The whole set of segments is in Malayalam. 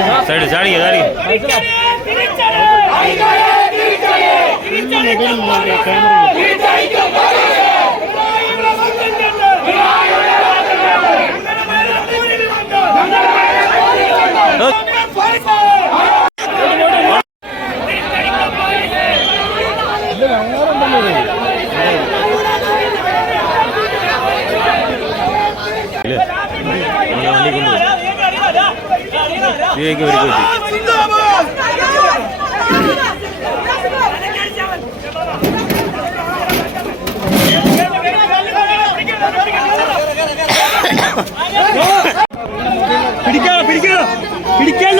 સાઈડ જાળી જાળી ગીરી ચાલે ગીરી ચાલે ગીરી ચાલે ഇതിലേക്ക് വരിക പറ്റി പിടിക്കാ പിടിക്കാ പിടിക്കാണെന്ന്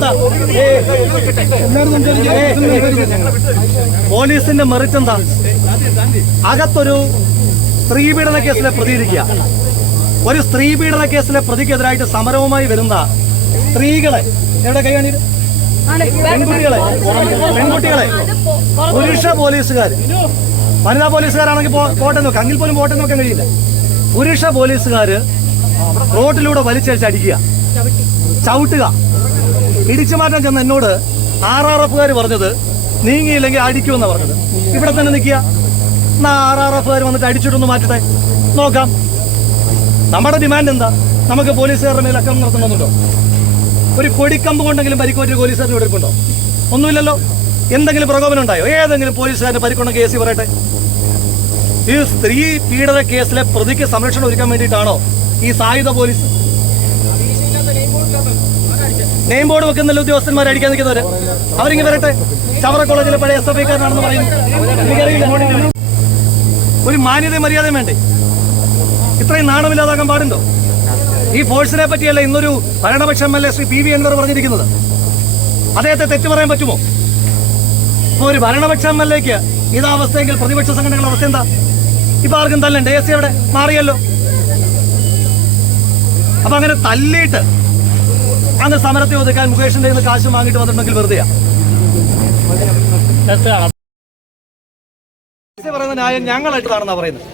മാറേ പോലീസിന്റെ മെറിറ്റ് എന്താ അകത്തൊരു സ്ത്രീപീഡന കേസിലെ പ്രതിയിരിക്കുക. ഒരു സ്ത്രീപീഡന കേസിലെ പ്രതിക്കെതിരായിട്ട് സമരവുമായി വരുന്ന സ്ത്രീകളെ എവിടെ കൈകാണി പെൺകുട്ടികളെ പെൺകുട്ടികളെ പുരുഷ പോലീസുകാർ വനിതാ പോലീസുകാരാണെങ്കിൽ പോട്ടെ നോക്കാം. അങ്ങിൽ പോലും പോട്ടെ നോക്കാൻ കഴിയില്ല. പുരുഷ പോലീസുകാർ റോഡിലൂടെ വലിച്ചടിക്കുക ചവിട്ടുക. ഇടിച്ചു മാറ്റാൻ ചെന്ന എന്നോട് എഫുകാർ പറഞ്ഞത് നീങ്ങിയില്ലെങ്കിൽ അടിക്കുമെന്നാണ് പറഞ്ഞത്. ഇവിടെ തന്നെ നിൽക്കുക എന്നാ എഫുകാർ വന്നിട്ട് അടിച്ചിട്ടൊന്ന് മാറ്റട്ടെ? നോക്കാം. നമ്മുടെ ഡിമാൻഡ് എന്താ? നമുക്ക് പോലീസുകാരുടെ മേൽ അക്രമം നടത്തണമെന്നുണ്ടോ? ഒരു കൊടിക്കമ്പ് കൊണ്ടെങ്കിലും പരിക്കോറ്റ പോലീസുകാരന് ഇരിപ്പുണ്ടോ ഒന്നുമില്ലല്ലോ. എന്തെങ്കിലും പ്രകോപനം ഉണ്ടായോ? ഏതെങ്കിലും പോലീസുകാരന് പരിക്കൊണ്ട കേസ് പറയട്ടെ. ഈ സ്ത്രീ പീഡന കേസിലെ പ്രതിക്ക് സംരക്ഷണം ഒരുക്കാൻ വേണ്ടിയിട്ടാണോ ഈ സായുധ പോലീസ്? നെയിം ബോർഡ് വെക്കുന്ന ഉദ്യോഗസ്ഥന്മാർ അടിക്കാൻ നിൽക്കുന്നവര്. അവരിങ്ങ് വരട്ടെ. ചവറ കോളേജിലെ പഴയ എസ് എഫ് ഐക്കാരനാണെന്ന് പറയുന്നു. ഒരു മാന്യത മര്യാദയും വേണ്ടേ? ഇത്രയും നാണമില്ലാതാക്കാൻ പാടുണ്ടോ? ഈ ഫോഴ്സിനെ പറ്റിയല്ല ഇന്നൊരു ഭരണപക്ഷ M L A Shri P V Anvar പറഞ്ഞിരിക്കുന്നത്. അദ്ദേഹത്തെ തെറ്റു പറയാൻ പറ്റുമോ? ഒരു ഭരണപക്ഷ എം എൽ എക്ക് ഇതാവസ്ഥയെങ്കിൽ പ്രതിപക്ഷ സംഘടനകളുടെ അവസ്ഥ എന്താ? ഇപ്പൊ ആർക്കും തല്ലണ്ടേ? എ സി അവിടെ മാറിയല്ലോ. അപ്പൊ അങ്ങനെ തല്ലിയിട്ട് അങ്ങ് സമരത്തെ ഒതുക്കാൻ മുകേഷിന്റെ കാശ് വാങ്ങിയിട്ട് വന്നിട്ടുണ്ടെങ്കിൽ വെറുതെയാ. പറയുന്ന ന്യായം ഞങ്ങൾ അടിച്ചതാണെന്നാ പറയുന്നത്.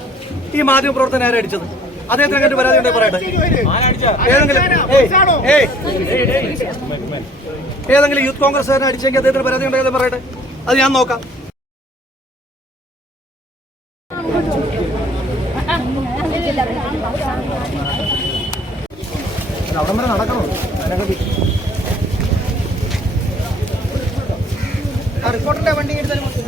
ഈ മാധ്യമ പ്രവർത്തനം ആരെ അടിച്ചത്? അദ്ദേഹത്തിന് അങ്ങനെ പരാതി ഉണ്ടെങ്കിൽ പറയട്ടെ. ഏതെങ്കിലും യൂത്ത് കോൺഗ്രസ്സുകാരനെ അടിച്ചെങ്കിൽ അദ്ദേഹത്തിന് പരാതി ഉണ്ടെങ്കിൽ പറയട്ടെ? അത് ഞാൻ നോക്കാം. അവിടം വരെ നടക്കണോ. അതിനകത്ത് റിപ്പോർട്ടിന്റെ വണ്ടി എടുത്താലും വണ്ടി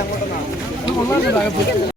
അങ്ങോട്ടൊന്നാണ്